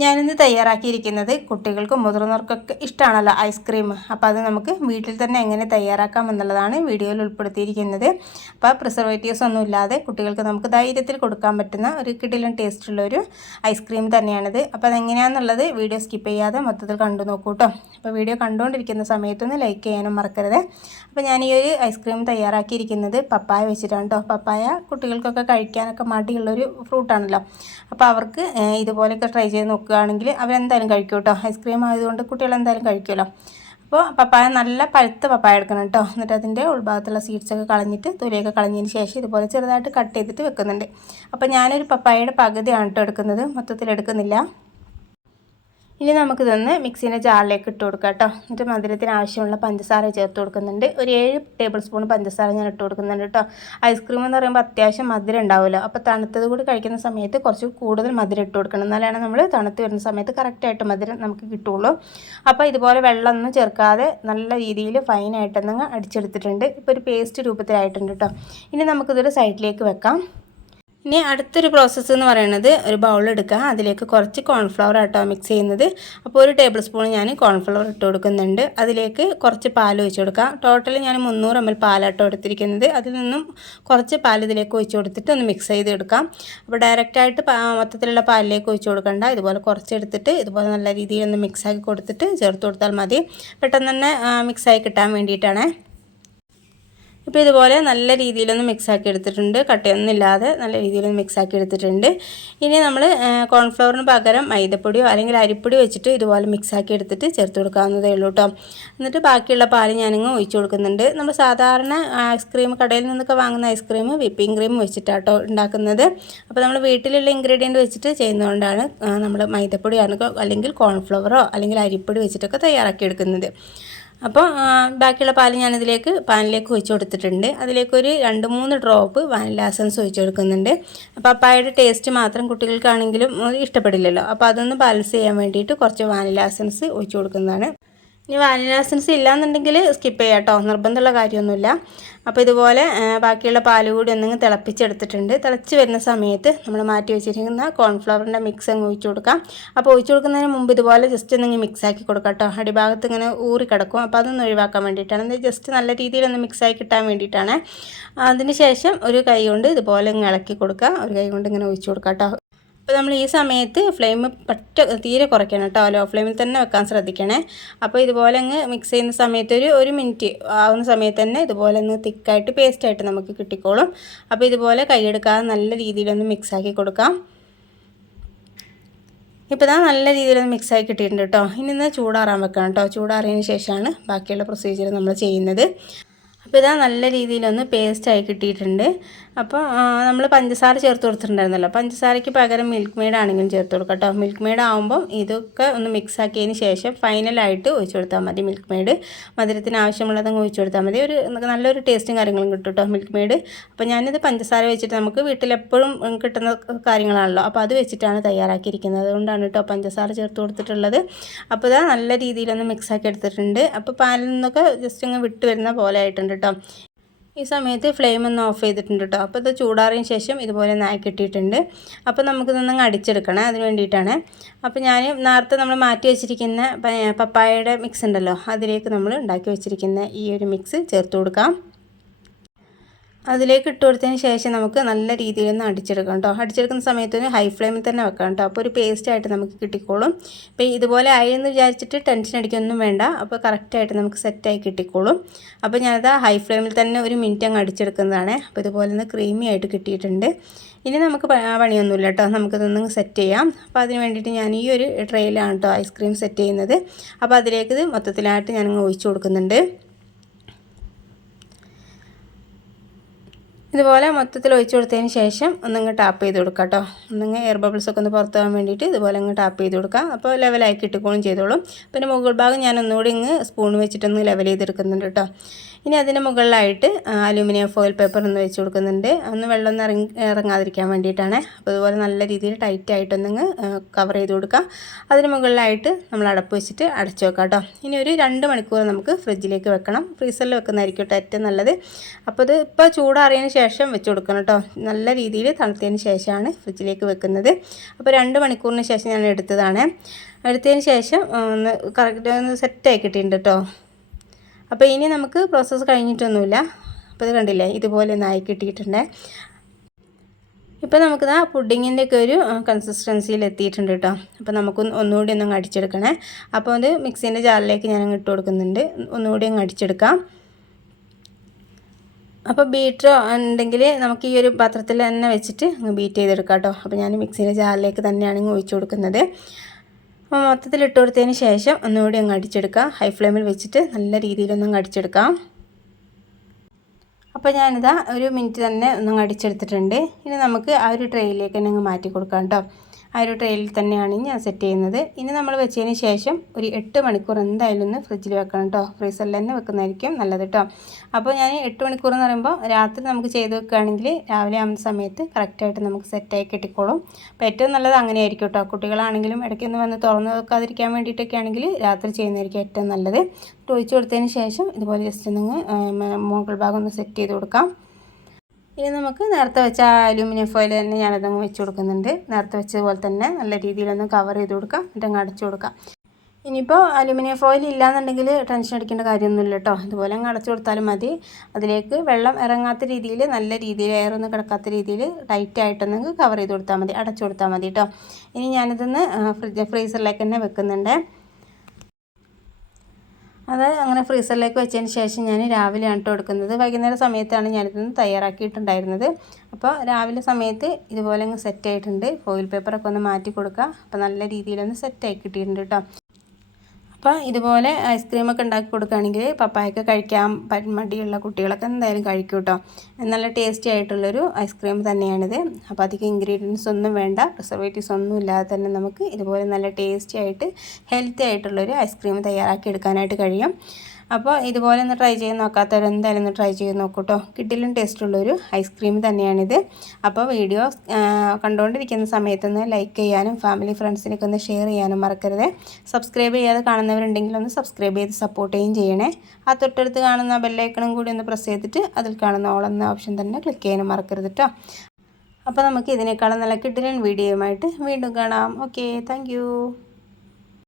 ഞാനിന്ന് തയ്യാറാക്കിയിരിക്കുന്നത് കുട്ടികൾക്കും മുതിർന്നവർക്കൊക്കെ ഇഷ്ടമാണല്ലോ ഐസ്ക്രീം അപ്പോൾ അത് നമുക്ക് വീട്ടിൽ തന്നെ എങ്ങനെ തയ്യാറാക്കാം എന്നുള്ളതാണ് വീഡിയോയിൽ ഉൾപ്പെടുത്തിയിരിക്കുന്നത്. അപ്പോൾ പ്രിസർവേറ്റീവ്സ് ഒന്നും ഇല്ലാതെ കുട്ടികൾക്ക് നമുക്ക് ധൈര്യത്തിൽ കൊടുക്കാൻ പറ്റുന്ന ഒരു കിടിലൻ ടേസ്റ്റുള്ള ഒരു ഐസ്ക്രീം തന്നെയാണിത്. അപ്പോൾ അതെങ്ങനെയാണെന്നുള്ളത് വീഡിയോ സ്കിപ്പ് ചെയ്യാതെ മൊത്തത്തിൽ കണ്ടു നോക്കൂ കേട്ടോ അപ്പോൾ വീഡിയോ കണ്ടുകൊണ്ടിരിക്കുന്ന സമയത്തൊന്ന് ലൈക്ക് ചെയ്യാനും മറക്കരുത്. അപ്പോൾ ഞാൻ ഈ ഒരു ഐസ്ക്രീം തയ്യാറാക്കിയിരിക്കുന്നത് പപ്പായ വെച്ചിട്ടാണ് കേട്ടോ പപ്പായ കുട്ടികൾക്കൊക്കെ കഴിക്കാനൊക്കെ മടിയുള്ളൊരു ഫ്രൂട്ടാണല്ലോ അപ്പോൾ അവർക്ക് ഇതുപോലെയൊക്കെ ട്രൈ ചെയ്ത് നോക്കുകയാണെങ്കിൽ അവരെന്തായാലും കഴിക്കും കേട്ടോ ഐസ്ക്രീം ആയതുകൊണ്ട് കുട്ടികൾ എന്തായാലും കഴിക്കുമല്ലോ. അപ്പോൾ പപ്പായ നല്ല പഴുത്ത പപ്പായ എടുക്കണം കേട്ടോ. എന്നിട്ട് അതിന്റെ ഉൾഭാഗത്തുള്ള സീഡ്സൊക്കെ കളഞ്ഞിട്ട് തൊലിയൊക്കെ കളഞ്ഞതിന് ശേഷം ഇതുപോലെ ചെറുതായിട്ട് കട്ട് ചെയ്തിട്ട് വെക്കുന്നുണ്ട്. അപ്പോൾ ഞാനൊരു പപ്പായയുടെ പകുതിയാണ് കേട്ടോ എടുക്കുന്നത്. മൊത്തത്തിൽ എടുക്കുന്നില്ല. ഇനി നമുക്ക് നമുക്കിതൊന്ന് മിക്സീന്റെ ജാറിലേക്ക് ഇട്ട് കൊടുക്കാം കേട്ടോ. എന്നിട്ട് മധുരത്തിന് ആവശ്യമുള്ള പഞ്ചസാര ചേർത്ത് കൊടുക്കുന്നുണ്ട്. ഒരു ഏഴ് ടേബിൾ സ്പൂൺ പഞ്ചസാര ഞാൻ ഇട്ട് കൊടുക്കുന്നുണ്ട് കേട്ടോ. ഐസ്ക്രീം എന്ന് പറയുമ്പോൾ അത്യാവശ്യം മധുരം ഉണ്ടാവുമല്ലോ. അപ്പോൾ തണുത്തത് കൂടി കഴിക്കുന്ന സമയത്ത് കുറച്ച് കൂടുതൽ മധുരം ഇട്ട് കൊടുക്കണം. എന്നാലാണ് നമ്മൾ തണുത്ത് വരുന്ന സമയത്ത് കറക്റ്റായിട്ട് മധുരം നമുക്ക് കിട്ടുള്ളൂ അപ്പോൾ ഇതുപോലെ വെള്ളമൊന്നും ചേർക്കാതെ നല്ല രീതിയിൽ ഫൈനായിട്ടൊന്നങ്ങ് അടിച്ചെടുത്തിട്ടുണ്ട്. ഇപ്പോൾ ഒരു പേസ്റ്റ് രൂപത്തിലായിട്ടുണ്ട് കേട്ടോ. ഇനി നമുക്കിതൊരു സൈഡിലേക്ക് വെക്കാം. ഇനി അടുത്തൊരു പ്രോസസ്സ് എന്ന് പറയുന്നത് ഒരു ബൗൾ എടുക്കുക. അതിലേക്ക് കുറച്ച് കോൺഫ്ലവർ ആട്ടോ മിക്സ് ചെയ്യുന്നത്. അപ്പോൾ ഒരു ടേബിൾ സ്പൂൺ ഞാൻ കോൺഫ്ലവർ ഇട്ട് കൊടുക്കുന്നുണ്ട്. അതിലേക്ക് കുറച്ച് പാൽ ഒഴിച്ച് കൊടുക്കുക. ടോട്ടൽ ഞാൻ മുന്നൂറ് എം എൽ പാലാട്ടോ എടുത്തിരിക്കുന്നത്. അതിൽ നിന്നും കുറച്ച് പാൽ ഇതിലേക്ക് ഒഴിച്ചു കൊടുത്തിട്ട് ഒന്ന് മിക്സ് ചെയ്ത് എടുക്കാം. അപ്പോൾ ഡയറക്റ്റായിട്ട് മൊത്തത്തിലുള്ള പാലിലേക്ക് ഒഴിച്ച് കൊടുക്കണ്ട. ഇതുപോലെ കുറച്ച് എടുത്തിട്ട് ഇതുപോലെ നല്ല രീതിയിൽ ഒന്ന് മിക്സ് ആക്കി കൊടുത്തിട്ട് ചേർത്ത് കൊടുത്താൽ മതി. പെട്ടെന്ന് തന്നെ മിക്സായി കിട്ടാൻ വേണ്ടിയിട്ടാണ്. ഇപ്പോൾ ഇതുപോലെ നല്ല രീതിയിലൊന്ന് മിക്സാക്കി എടുത്തിട്ടുണ്ട് കട്ടയൊന്നും ഇല്ലാതെ നല്ല രീതിയിലൊന്ന് മിക്സാക്കി എടുത്തിട്ടുണ്ട് ഇനി നമ്മൾ കോൺഫ്ലവറിന് പകരം മൈദപ്പൊടിയോ അല്ലെങ്കിൽ അരിപ്പൊടി വെച്ചിട്ട് ഇതുപോലെ മിക്സാക്കി എടുത്തിട്ട് ചേർത്ത് കൊടുക്കാവുന്നതേ ഉള്ളൂ കേട്ടോ. എന്നിട്ട് ബാക്കിയുള്ള പാൽ ഞാനിങ്ങ് ഒഴിച്ചു കൊടുക്കുന്നുണ്ട്. നമ്മൾ സാധാരണ ഐസ്ക്രീം കടയിൽ നിന്നൊക്കെ വാങ്ങുന്ന ഐസ്ക്രീം വിപ്പിംഗ് ക്രീം വെച്ചിട്ടാട്ടോ ഉണ്ടാക്കുന്നത്. അപ്പോൾ നമ്മൾ വീട്ടിലുള്ള ഇൻഗ്രീഡിയന്റ് വെച്ചിട്ട് ചെയ്യുന്നതുകൊണ്ടാണ് നമ്മൾ മൈദപ്പൊടിയാണ് അല്ലെങ്കിൽ കോൺഫ്ലവറോ അല്ലെങ്കിൽ അരിപ്പൊടി വെച്ചിട്ടൊക്കെ തയ്യാറാക്കി എടുക്കുന്നത് അപ്പോൾ ബാക്കിയുള്ള പാൽ ഞാനിതിലേക്ക് പാനിലേക്ക് ഒഴിച്ചു കൊടുത്തിട്ടുണ്ട്. അതിലേക്കൊരു രണ്ട് മൂന്ന് ഡ്രോപ്പ് വാനില എസൻസ് ഒഴിച്ചു കൊടുക്കുന്നുണ്ട്. അപ്പോൾ പപ്പായയുടെ ടേസ്റ്റ് മാത്രം കുട്ടികൾക്കാണെങ്കിലും ഇഷ്ടപ്പെടില്ലല്ലോ. അപ്പോൾ അതൊന്ന് ബാലൻസ് ചെയ്യാൻ വേണ്ടിയിട്ട് കുറച്ച് വാനില എസൻസ് ഒഴിച്ചു കൊടുക്കുന്നതാണ്. ഇനി വാനില എസൻസ് ഇല്ലാന്നുണ്ടെങ്കിൽ സ്കിപ്പ് ചെയ്യാം കേട്ടോ നിർബന്ധമുള്ള കാര്യമൊന്നുമില്ല. അപ്പോൾ ഇതുപോലെ ബാക്കിയുള്ള പാൽ കൂടി ഒന്നിങ്ങ് തിളപ്പിച്ചെടുത്തിട്ടുണ്ട്. തിളച്ച് വരുന്ന സമയത്ത് നമ്മൾ മാറ്റി വെച്ചിരിക്കുന്ന കോൺഫ്ലവറിന്റെ മിക്സ് അങ്ങ് ഒഴിച്ചു കൊടുക്കാം. അപ്പോൾ ഒഴിച്ചു കൊടുക്കുന്നതിന് മുമ്പ് ഇതുപോലെ ജസ്റ്റ് ഒന്നിങ്ങ് മിക്സ് ആക്കി കൊടുക്കാം കേട്ടോ. അടിഭാഗത്ത് ഇങ്ങനെ ഊറി കിടക്കും. അപ്പോൾ അതൊന്ന് ഒഴിവാക്കാൻ വേണ്ടിയിട്ടാണ്. അത് ജസ്റ്റ് നല്ല രീതിയിൽ ഒന്ന് മിക്സ് ആയി കിട്ടാൻ വേണ്ടിയിട്ടാണ്. അതിന് ശേഷം ഒരു കൈ കൊണ്ട് ഇതുപോലെ ഇങ്ങ് ഇളക്കി കൊടുക്കുക. ഒരു കൈ കൊണ്ട് ഇങ്ങനെ ഒഴിച്ചു കൊടുക്കാം കേട്ടോ. അപ്പോൾ നമ്മൾ ഈ സമയത്ത് ഫ്ലെയിം പറ്റ തീരെ കുറയ്ക്കണം കേട്ടോ. ലോ ഫ്ലെയിമിൽ തന്നെ വെക്കാൻ ശ്രദ്ധിക്കണേ. അപ്പോൾ ഇതുപോലെ അങ്ങ് മിക്സ് ചെയ്യുന്ന സമയത്ത് ഒരു ഒരു മിനിറ്റ് ആവുന്ന സമയത്ത് തന്നെ ഇതുപോലെ ഒന്ന് തിക്കായിട്ട് പേസ്റ്റായിട്ട് നമുക്ക് കിട്ടിക്കോളും. അപ്പോൾ ഇതുപോലെ കൈയെടുക്കാതെ നല്ല രീതിയിലൊന്ന് മിക്സാക്കി കൊടുക്കാം. ഇപ്പോൾ ഇതാ നല്ല രീതിയിലൊന്ന് മിക്സ് ആയി കിട്ടിയിട്ടുണ്ട് കേട്ടോ. ഇനി ഇന്ന് ചൂടാറാൻ വെക്കണം കേട്ടോ. ചൂടാറിയതിന് ശേഷമാണ് ബാക്കിയുള്ള പ്രൊസീജിയർ നമ്മൾ ചെയ്യുന്നത്. അപ്പോൾ ഇതാ നല്ല രീതിയിലൊന്ന് പേസ്റ്റായി കിട്ടിയിട്ടുണ്ട്. അപ്പോൾ നമ്മൾ പഞ്ചസാര ചേർത്ത് കൊടുത്തിട്ടുണ്ടായിരുന്നല്ലോ. പഞ്ചസാരയ്ക്ക് പകരം മിൽക്ക് മെയ്ഡ് ആണെങ്കിലും ചേർത്ത് കൊടുക്കാം കേട്ടോ. മിൽക്ക് മെയ്ഡ് ആകുമ്പം ഇതൊക്കെ ഒന്ന് മിക്സ് ആക്കിയതിന് ശേഷം ഫൈനലായിട്ട് ഒഴിച്ചു കൊടുത്താൽ മതി മിൽക്ക് മെയ്ഡ് മധുരത്തിന് ആവശ്യമുള്ളതങ്ങ് ഒഴിച്ചു കൊടുത്താൽ മതി. ഒരു നല്ലൊരു ടേസ്റ്റും കാര്യങ്ങളും കിട്ടും കേട്ടോ മിൽക്ക് മെയ്ഡ് അപ്പോൾ ഞാനിത് പഞ്ചസാര വെച്ചിട്ട് നമുക്ക് വീട്ടിലെപ്പോഴും കിട്ടുന്ന കാര്യങ്ങളാണല്ലോ. അപ്പോൾ അത് വെച്ചിട്ടാണ് തയ്യാറാക്കിയിരിക്കുന്നത്. അതുകൊണ്ടാണ് കേട്ടോ പഞ്ചസാര ചേർത്ത് കൊടുത്തിട്ടുള്ളത്. അപ്പോൾ ഇതാ നല്ല രീതിയിലൊന്ന് മിക്സ് ആക്കി എടുത്തിട്ടുണ്ട്. അപ്പോൾ പാലിൽ നിന്നൊക്കെ ജസ്റ്റ് അങ്ങ് വിട്ട് വരുന്ന പോലെ ആയിട്ടുണ്ട് കേട്ടോ. ഈ സമയത്ത് ഫ്ലെയിം ഒന്ന് ഓഫ് ചെയ്തിട്ടുണ്ട് കേട്ടോ. അപ്പോൾ ഇത് ചൂടാറിയ ശേഷം ഇതുപോലെ നായി കിട്ടിയിട്ടുണ്ട്. അപ്പോൾ നമുക്കിതൊന്നങ്ങ് അടിച്ചെടുക്കണം. അതിന് വേണ്ടിയിട്ടാണ്. അപ്പോൾ ഞാൻ നേരത്തെ നമ്മൾ മാറ്റി വെച്ചിരിക്കുന്ന പപ്പായയുടെ മിക്സ് ഉണ്ടല്ലോ. അതിലേക്ക് നമ്മൾ ഉണ്ടാക്കി വെച്ചിരിക്കുന്ന ഈ ഒരു മിക്സ് ചേർത്ത് കൊടുക്കാം. അതിലേക്ക് ഇട്ട് കൊടുത്തതിന് ശേഷം നമുക്ക് നല്ല രീതിയിൽ ഒന്ന് അടിച്ചെടുക്കാം കേട്ടോ. അടിച്ചെടുക്കുന്ന സമയത്ത് ഹൈ ഫ്ലെയിമിൽ തന്നെ വെക്കാം കേട്ടോ. അപ്പോൾ ഒരു പേസ്റ്റ് ആയിട്ട് നമുക്ക് കിട്ടിക്കോളും. അപ്പോൾ ഇതുപോലെ ആയി എന്ന് വിചാരിച്ചിട്ട് ടെൻഷൻ അടിക്കൊന്നും വേണ്ട. അപ്പോൾ കറക്റ്റായിട്ട് നമുക്ക് സെറ്റായി കിട്ടിക്കോളും. അപ്പോൾ ഞാനത് ഹൈ ഫ്ലെയിമിൽ തന്നെ ഒരു മിനിറ്റ് അങ്ങ് അടിച്ചെടുക്കുന്നതാണ്. അപ്പോൾ ഇതുപോലെ ഒന്ന് ക്രീമി ആയിട്ട് കിട്ടിയിട്ടുണ്ട്. ഇനി നമുക്ക് പണിയൊന്നുമില്ല കേട്ടോ. നമുക്കിതൊന്ന് സെറ്റ് ചെയ്യാം. അപ്പോൾ അതിന് വേണ്ടിയിട്ട് ഞാൻ ഈ ഒരു ട്രെയിലാണ് കേട്ടോ ഐസ്ക്രീം സെറ്റ് ചെയ്യുന്നത്. അപ്പോൾ അതിലേക്ക് ഇത് മൊത്തത്തിലായിട്ട് ഞാനങ്ങ് ഒഴിച്ചു കൊടുക്കുന്നുണ്ട്. ഇതുപോലെ മൊത്തത്തിൽ ഒഴിച്ചു കൊടുത്തതിന് ശേഷം ഒന്നിങ്ങ് ടാപ്പ് ചെയ്ത് കൊടുക്കുക കേട്ടോ ഒന്നിങ്ങ് എയർ ബബിൾസ് ഒക്കെ ഒന്ന് പുറത്ത് പോകാൻ വേണ്ടിയിട്ട് ഇതുപോലെ അങ്ങ് ടാപ്പ് ചെയ്ത് കൊടുക്കുക അപ്പോൾ ലെവലായി കിട്ടിക്കോളും ചെയ്തോളും. പിന്നെ മുകൾ ഭാഗം ഞാൻ ഒന്നുകൂടി ഇങ്ങ് സ്പൂൺ വെച്ചിട്ടൊന്ന് ലെവൽ ചെയ്തെടുക്കുന്നുണ്ട് കേട്ടോ ഇനി അതിന്റെ മുകളിലായിട്ട് അലൂമിനിയം ഫോയിൽ പേപ്പർ ഒന്ന് വെച്ച് കൊടുക്കുന്നുണ്ട്. ഒന്ന് വെള്ളം ഒന്ന് ഇറങ്ങി ഇറങ്ങാതിരിക്കാൻ വേണ്ടിയിട്ടാണ്. അപ്പോൾ ഇതുപോലെ നല്ല രീതിയിൽ ടൈറ്റ് ആയിട്ടൊന്നിങ്ങ് കവർ ചെയ്ത് കൊടുക്കുക അതിന് മുകളിലായിട്ട് നമ്മൾ അടപ്പ് വെച്ചിട്ട് അടച്ചു വെക്കാം കേട്ടോ ഇനി ഒരു രണ്ട് മണിക്കൂർ നമുക്ക് ഫ്രിഡ്ജിലേക്ക് വെക്കണം. ഫ്രീസറിൽ വെക്കുന്നതായിരിക്കും കേട്ടോ ഏറ്റവും നല്ലത്. അപ്പോൾ ഇത് ഇപ്പോൾ ചൂടാറിയതിന് ശേഷം വെച്ച് കൊടുക്കണം കേട്ടോ നല്ല രീതിയിൽ തണുത്തതിന് ശേഷമാണ് ഫ്രിഡ്ജിലേക്ക് വെക്കുന്നത്. അപ്പോൾ രണ്ട് മണിക്കൂറിന് ശേഷം ഞാൻ എടുത്തതാണ്. എടുത്തതിന് ശേഷം ഒന്ന് കറക്റ്റ് ഒന്ന് സെറ്റായി കിട്ടിയിട്ടുണ്ട് കേട്ടോ അപ്പോൾ ഇനി നമുക്ക് പ്രോസസ്സ് കഴിഞ്ഞിട്ടൊന്നുമില്ല. അപ്പോൾ ഇത് കണ്ടില്ലേ ഇതുപോലെ ഒന്ന് ആയി കിട്ടിയിട്ടുണ്ട്. ഇപ്പോൾ നമുക്കിതാ പുഡിങ്ങിന്റെ ഒക്കെ ഒരു കൺസിസ്റ്റൻസിയിൽ എത്തിയിട്ടുണ്ട് കേട്ടോ അപ്പോൾ നമുക്ക് ഒന്നുകൂടി ഒന്ന് അടിച്ചെടുക്കണേ. അപ്പോൾ അത് മിക്സീന്റെ ജാറിലേക്ക് ഞാൻ അങ്ങ് ഇട്ട് കൊടുക്കുന്നുണ്ട്. ഒന്നുകൂടി അങ്ങ് അടിച്ചെടുക്കാം. അപ്പോൾ ബീറ്ററോ ഉണ്ടെങ്കിൽ നമുക്ക് ഈ ഒരു പാത്രത്തിൽ തന്നെ വെച്ചിട്ട് ബീറ്റ് ചെയ്തെടുക്കാം കേട്ടോ. അപ്പോൾ ഞാൻ മിക്സിയുടെ ജാറിലേക്ക് തന്നെയാണ് ഒഴിച്ചു കൊടുക്കുന്നത്. അപ്പോൾ മൊത്തത്തിൽ ഇട്ട് കൊടുത്തതിന് ശേഷം ഒന്നുകൂടി അങ്ങ് അടിച്ചെടുക്കാം. ഹൈ ഫ്ലെയിമിൽ വെച്ചിട്ട് നല്ല രീതിയിലൊന്നും അടിച്ചെടുക്കാം. അപ്പോൾ ഞാനിതാ ഒരു മിനിറ്റ് തന്നെ ഒന്നും അടിച്ചെടുത്തിട്ടുണ്ട്. ഇനി നമുക്ക് ആ ഒരു ട്രെയിലേക്ക് തന്നെ അങ്ങ് മാറ്റി കൊടുക്കാം കേട്ടോ. ആ ഒരു ട്രെയിൽ തന്നെയാണ് ഞാൻ സെറ്റ് ചെയ്യുന്നത്. ഇനി നമ്മൾ വെച്ചതിന് ശേഷം ഒരു എട്ട് മണിക്കൂർ എന്തായാലും ഒന്ന് ഫ്രിഡ്ജിൽ വെക്കണം കേട്ടോ ഫ്രീസറിൽ തന്നെ വെക്കുന്നതായിരിക്കും നല്ലത് കേട്ടോ അപ്പോൾ ഞാൻ എട്ട് മണിക്കൂർ എന്ന് പറയുമ്പോൾ രാത്രി നമുക്ക് ചെയ്ത് വെക്കുകയാണെങ്കിൽ രാവിലെ ആവുന്ന സമയത്ത് കറക്റ്റായിട്ട് നമുക്ക് സെറ്റായി കിട്ടിക്കോളും. അപ്പോൾ ഏറ്റവും നല്ലത് അങ്ങനെ ആയിരിക്കും കേട്ടോ കുട്ടികളാണെങ്കിലും ഇടയ്ക്കൊന്ന് വന്ന് തുറന്ന് വെക്കാതിരിക്കാൻ വേണ്ടിയിട്ടൊക്കെ ആണെങ്കിൽ രാത്രി ചെയ്യുന്നതായിരിക്കും ഏറ്റവും നല്ലത്. ഒഴിച്ചു കൊടുത്തതിന് ശേഷം ഇതുപോലെ ജസ്റ്റ് ഒന്ന് മുകൾ ഭാഗം ഒന്ന് സെറ്റ് ചെയ്ത് കൊടുക്കാം. ഇനി നമുക്ക് നേരത്തെ വെച്ച അലൂമിനിയം ഫോയിൽ തന്നെ ഞാനതങ്ങ് വെച്ച് കൊടുക്കുന്നുണ്ട്. നേരത്തെ വെച്ചതുപോലെ തന്നെ നല്ല രീതിയിലൊന്ന് കവർ ചെയ്ത് കൊടുക്കാം. എന്നിട്ട് അങ്ങ് അടച്ചു കൊടുക്കാം. ഇനിയിപ്പോൾ അലുമിനിയം ഫോയിൽ ഇല്ലാന്നുണ്ടെങ്കിൽ ടെൻഷൻ അടിക്കേണ്ട കാര്യമൊന്നുമില്ല കേട്ടോ ഇതുപോലെ അങ്ങ് അടച്ചു കൊടുത്താലും മതി. അതിലേക്ക് വെള്ളം ഇറങ്ങാത്ത രീതിയിൽ നല്ല രീതിയിൽ എയറൊന്നും കിടക്കാത്ത രീതിയിൽ ടൈറ്റായിട്ടൊന്ന് കവർ ചെയ്ത് കൊടുത്താൽ മതി. അടച്ചു കൊടുത്താൽ മതി കേട്ടോ ഇനി ഞാനിതൊന്ന് ഫ്രിഡ്ജ് ഫ്രീസറിലേക്ക് തന്നെ വെക്കുന്നുണ്ട്. അത് അങ്ങനെ ഫ്രീസറിലേക്ക് വെച്ചതിന് ശേഷം ഞാൻ രാവിലെയാണ് കേട്ടോ എടുക്കുന്നത്. വൈകുന്നേര സമയത്താണ് ഞാനിതൊന്ന് തയ്യാറാക്കിയിട്ടുണ്ടായിരുന്നത്. അപ്പോൾ രാവിലെ സമയത്ത് ഇതുപോലെ അങ്ങ് സെറ്റ് ആയിട്ടുണ്ട്. ഫോയിൽ പേപ്പറൊക്കെ ഒന്ന് മാറ്റി കൊടുക്കുക. അപ്പോൾ നല്ല രീതിയിലൊന്ന് സെറ്റായി കിട്ടിയിട്ടുണ്ട് കേട്ടോ അപ്പോൾ ഇതുപോലെ ഐസ്ക്രീമൊക്കെ ഉണ്ടാക്കി കൊടുക്കുകയാണെങ്കിൽ പപ്പായൊക്കെ കഴിക്കാൻ മടിയുള്ള കുട്ടികളൊക്കെ എന്തായാലും കഴിക്കും കേട്ടോ നല്ല ടേസ്റ്റി ആയിട്ടുള്ളൊരു ഐസ്ക്രീം തന്നെയാണിത്. അപ്പോൾ അധികം ഇൻഗ്രീഡിയൻസ് ഒന്നും വേണ്ട. പ്രിസർവേറ്റീവ്സ് ഒന്നും ഇല്ലാതെ തന്നെ നമുക്ക് ഇതുപോലെ നല്ല ടേസ്റ്റി ആയിട്ട് ഹെൽത്തി ആയിട്ടുള്ളൊരു ഐസ്ക്രീം തയ്യാറാക്കി എടുക്കാനായിട്ട് കഴിയും. അപ്പോൾ ഇതുപോലെ ഒന്ന് ട്രൈ ചെയ്ത് നോക്കാത്തവർ എന്തായാലും ഒന്ന് ട്രൈ ചെയ്ത് നോക്കൂ കേട്ടോ കിട്ടിലും ടേസ്റ്റുള്ളൊരു ഐസ്ക്രീം തന്നെയാണിത്. അപ്പോൾ വീഡിയോ കണ്ടുകൊണ്ടിരിക്കുന്ന സമയത്തൊന്ന് ലൈക്ക് ചെയ്യാനും ഫാമിലി ഫ്രണ്ട്സിനൊക്കെ ഒന്ന് ഷെയർ ചെയ്യാനും മറക്കരുത്. സബ്സ്ക്രൈബ് ചെയ്യാതെ കാണുന്നവരുണ്ടെങ്കിൽ ഒന്ന് സബ്സ്ക്രൈബ് ചെയ്ത് സപ്പോർട്ട് ചെയ്യുകയും ചെയ്യണേ. ആ തൊട്ടടുത്ത് കാണുന്ന ബെല്ലൈക്കണും കൂടി ഒന്ന് പ്രസ് ചെയ്തിട്ട് അതിൽ കാണുന്ന ഓൾ എന്ന ഓപ്ഷൻ തന്നെ ക്ലിക്ക് ചെയ്യാനും മറക്കരുത് കേട്ടോ അപ്പോൾ നമുക്ക് ഇതിനേക്കാളും നല്ല കിട്ടിലൻ വീഡിയോയുമായിട്ട് വീണ്ടും കാണാം. Okay thank